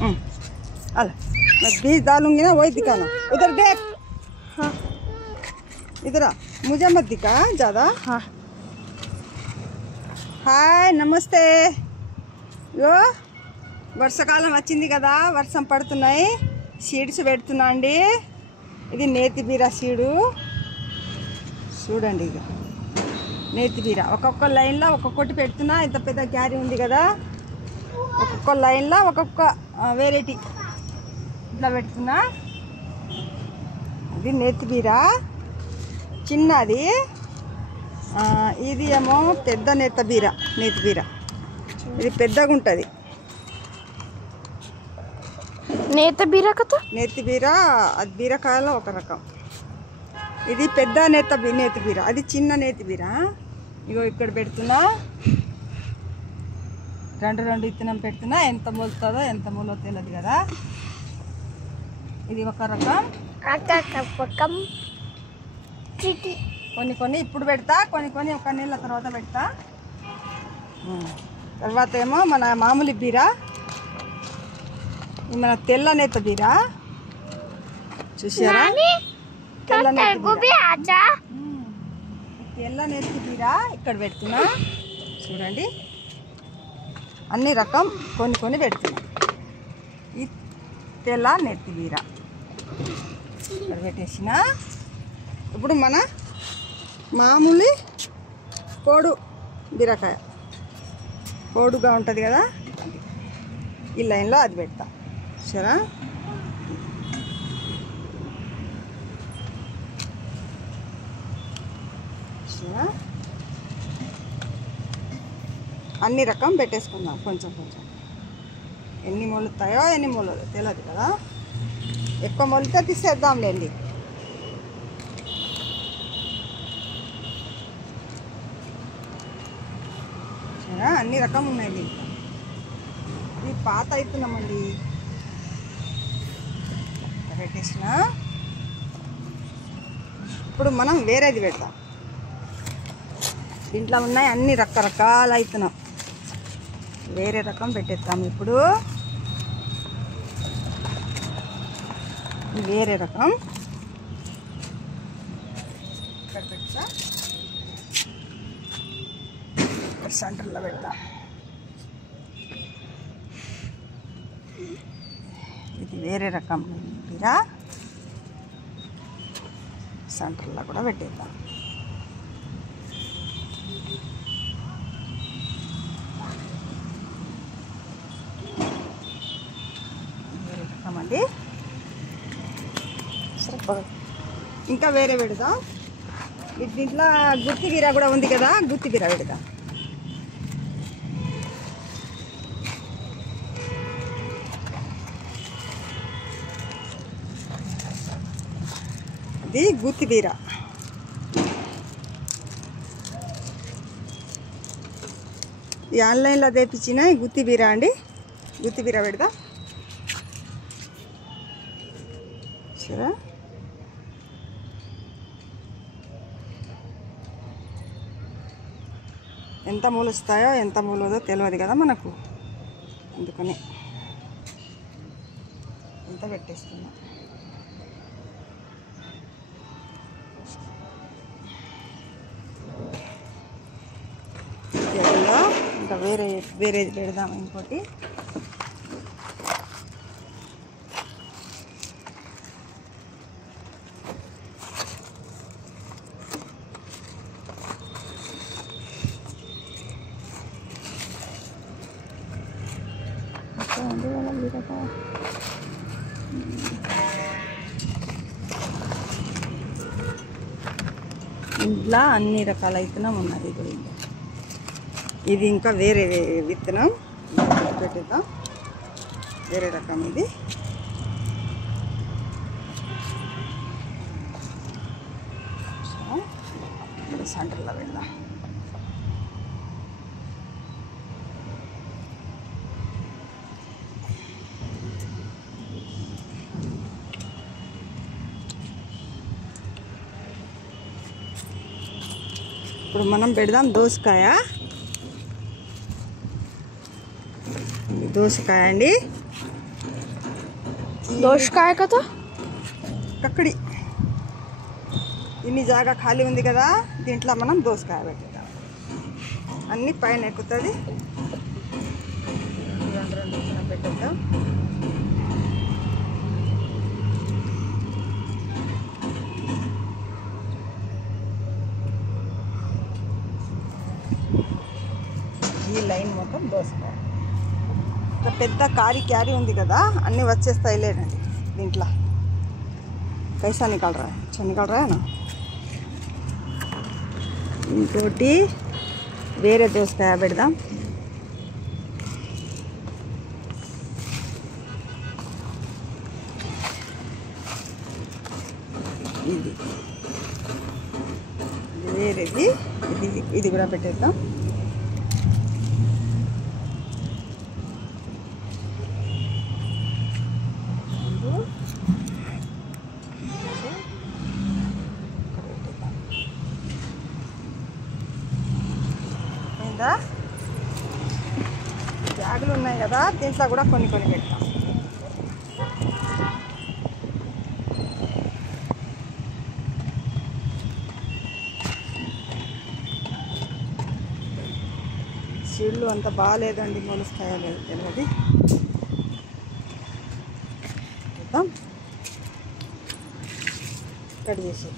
अल मैं बीज डालूंगी ना वही दिखाना। इधर देख। हाँ इधर आ, मुझे मत दिखा ज़्यादा। हाँ హాయ్ నమస్తే. యో వర్షాకాలం వచ్చింది కదా, వర్షం పడుతున్నాయి. సీడ్స్ పెడుతున్నా అండి. ఇది నేతి బీర సీడు చూడండి. ఇక నేతి బీర ఒక్కొక్క లైన్లో ఒక్కొక్కటి పెడుతున్నా. ఇంత పెద్ద క్యారీ ఉంది కదా, ఒక్కొక్క లైన్లో ఒక్కొక్క వెరైటీ ఇట్లా పెడుతున్నా. అది నేతి బీర చిన్నది. ఇది ఏమో పెద్ద నేతి బీర. ఇది పెద్దగా ఉంటుంది. నేతి బీర కదా. నేతి బీర అది బీరకాయలో ఒక రకం. ఇది పెద్ద నేతి బీర, అది చిన్న నేతి బీర. ఇగో ఇక్కడ పెడుతున్నా. రెండు ఇత్తనం పెడుతున్నా. ఎంత మొలుతుందో ఎంత మూలో తెలియదు కదా. ఇది ఒక రకం. కొన్ని ఇప్పుడు పెడతా, కొన్ని ఒక నెల తర్వాత పెడతా. తర్వాత ఏమో మన మామూలు బీర, మన తెల్ల నేత బీర చూసారా. తెల్ల నేతి బీర ఇక్కడ పెడుతున్నా చూడండి. అన్ని రకం కొన్ని పెడుతున్నా. ఈ తెల్ల నేతి బీర ఇక్కడ పెట్టేసిన. ఇప్పుడు మన మామూలు కోడు బీరకాయ కోడుగా ఉంటుంది కదా, ఈ లైన్లో అది పెడతా సరే. అన్ని రకం పెట్టేసుకుందాం. కొంచెం ఎన్ని మొలుతాయో ఎన్ని మొలదో తెలియదు కదా. ఎక్కువ మొలితే తీసేద్దాంలేండి. అన్ని రకం ఉన్నాయి దీంట్లో. ఇది పాత అవుతున్నామండి పెట్టేసిన. ఇప్పుడు మనం వేరేది పెడతాం. దీంట్లో ఉన్నాయి అన్ని రకరకాలు అవుతున్నాం. వేరే రకం పెట్టేస్తాము. ఇప్పుడు వేరే రకం ఇక్కడ పెడతా. సెంటర్లో పెడతా. ఇది వేరే రకం బీర సెంటర్లో కూడా పెట్టేద్దాం. వేరే రకం అండి. ఇంకా వేరే పెడదాం. దీంట్లో గుత్తి బీర కూడా ఉంది కదా, గుత్తి బీర పెడదాం. ఇది గుత్తి బీర. ఈ ఆన్లైన్లో తెప్పించిన గుత్తి బీర అండి. గుత్తి బీర పెడదా సరే. ఎంత మూలుస్తాయో ఎంత మూలదో తెలియదు కదా మనకు, అందుకని ఎంత పెట్టేస్తున్నా. ఇంకా వేరేది పెడదాం. ఇంకోటి ఇంట్లో అన్ని రకాల విత్తనం ఉన్నది. ఇప్పుడు ఇది ఇంకా వేరే విత్తనం పెట్టేద్దాం. వేరే రకం ఇది. సెంటర్లో వెళ్దాం. ఇప్పుడు మనం పెడదాం దోసకాయ. దోసకాయ అండి. దోసకాయ కదా కక్కడి ఇన్ని జాగా ఖాళీ ఉంది కదా, దీంట్లో మనం దోసకాయ పెట్టేద్దాం. అన్నీ పైన ఎక్కుతుంది. రెండు రెండు చిన్న పెట్టేద్దాం. ఈ లైన్ మొత్తం దోసకాయ. ఒక పెద్ద క్యారీ ఉంది కదా, అన్నీ వచ్చేస్తాయి లేదండి దీంట్లో. कैसा निकल रहा है? अच्छा निकल रहा है ना. ఇంకోటి వేరే దోసకాయ పెడదాం. ఇది వేరేది, ఇది కూడా పెట్టేద్దాం. బ్యాగులు ఉన్నాయి కదా, దీంట్లో కూడా కొన్ని పెడతాం. సీడ్లు అంత బాగాలేదండి, మొలుస్తాయో లేదు తెలియదు. చూద్దాం, కట్ చేసి